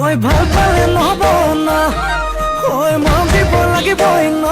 Oi ভাল পালে নহব না oi মৰম দিব লাগিবই ন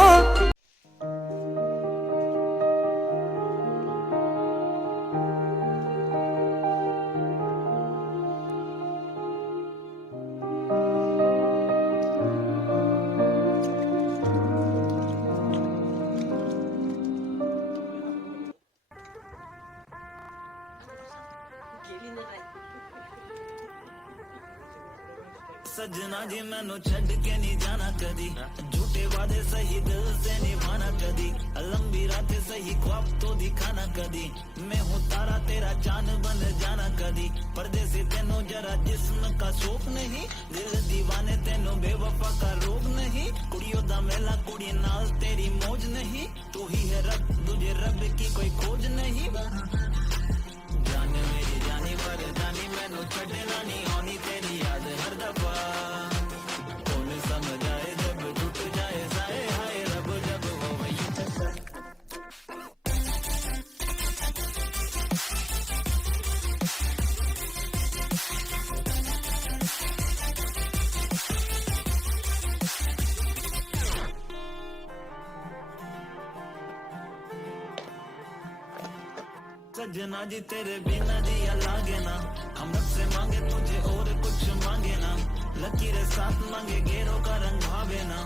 सजना जी मैनू छड़ के नहीं जाना कदी झूठे वादे सही दिल से निभाना कदी लंबी रातें सही ख्वाब तो दिखाना कदी मैं हूँ तारा तेरा चांद बन जाना कदी पर्दे से तेनों जरा जिस्म का शौक नहीं दिल दीवाने तेनों बेवफा का रोग नहीं कुड़ियों दा मेला कुड़ी नाल तेरी मौज नहीं तू ही है रब तुझे रब की कोई खोज नहीं जान मेरी जानी पर जानी मैनू छड़ना नहीं आनी तेरी याद हर दफा कौन समझ आए जब टूट जाए साए हाय रब जब हो वही सजना जी तेरे बिना दिया लागे ना हम रब से मांगे तुझे और कुछ मांगे ना लकीरें साथ मांगे गेरों का रंग भावे ना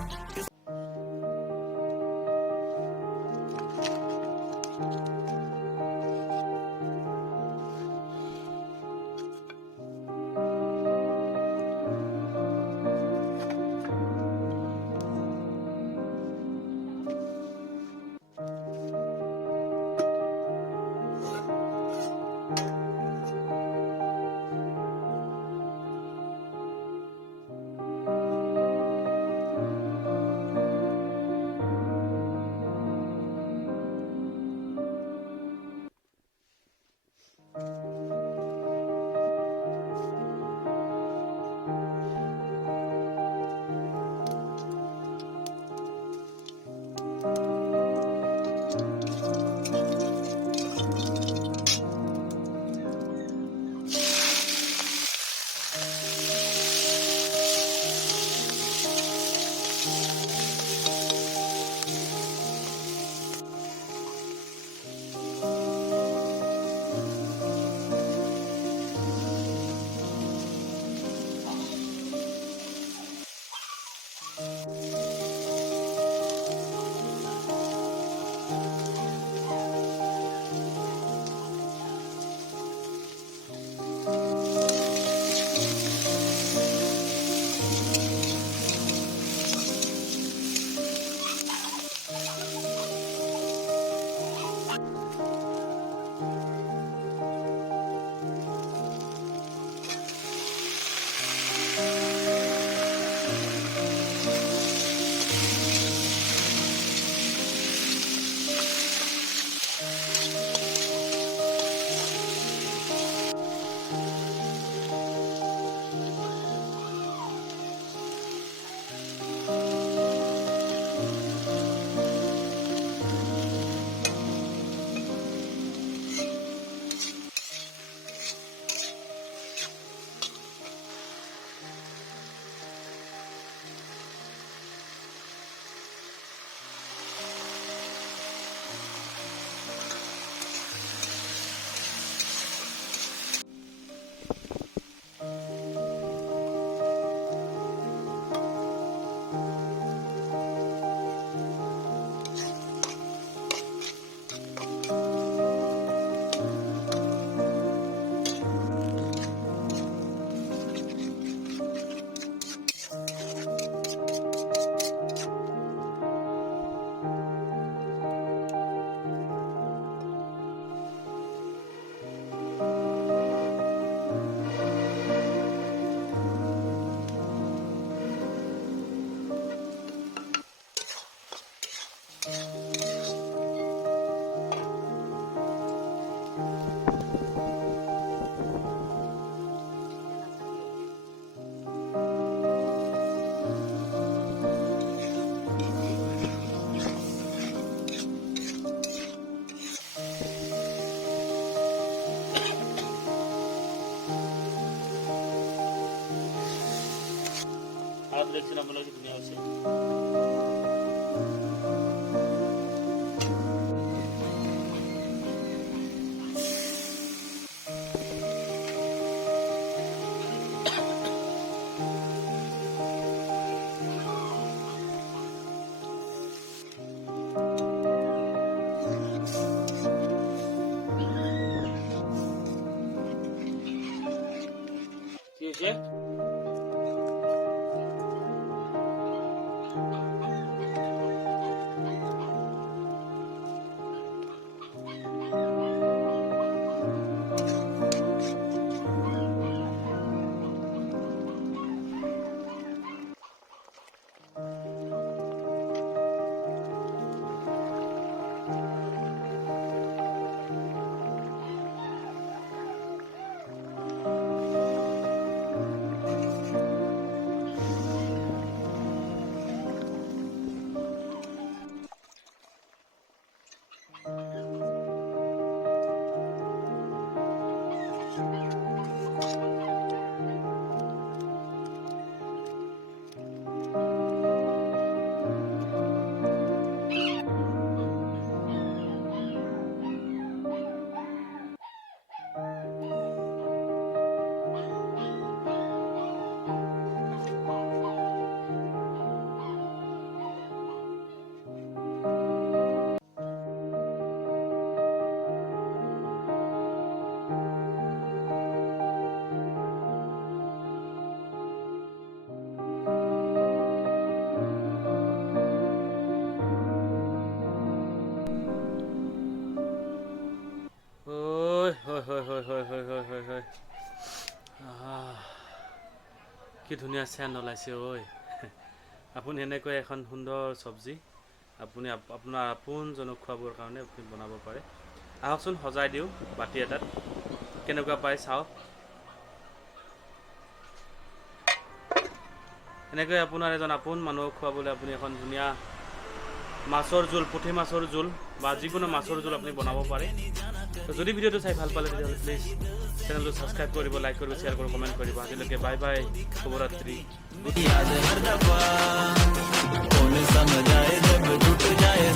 দেখছেন আপনারা কি ধুনীয়া হৈছে কি হৈছে কি ধুনীয়া চেণ্ট ওলাইছে ঐ আপুনি এনেকৈ এখন সুন্দৰ চব্জি আপুনি আপোনাৰ আপোনজনক খুৱাবৰ কাৰণে আপুনি বনাব পাৰে আহকচোন সজাই দিওঁ বাটি এটাত কেনেকুৱা পায় চাওক এনেকৈ আপোনাৰ এজন আপোন মানুহক খুৱাবলৈ আপুনি এখন ধুনীয়া মাছৰ জোল পুঠি মাছৰ জোল বা যিকোনো মাছৰ জোল আপুনি বনাব পাৰে তো যদি ভিডিঅ'টো চাই ভাল পালে তেতিয়াহ'লে প্লিজ চেনেলটো ছাবস্ক্ৰাইব কৰিব লাইক কৰিব শ্বেয়াৰ কৰিব কমেণ্ট কৰিব আজিলৈকে বাই বাই শুভৰাত্ৰি याद हर दफा कौन समझाए जब टूट जाए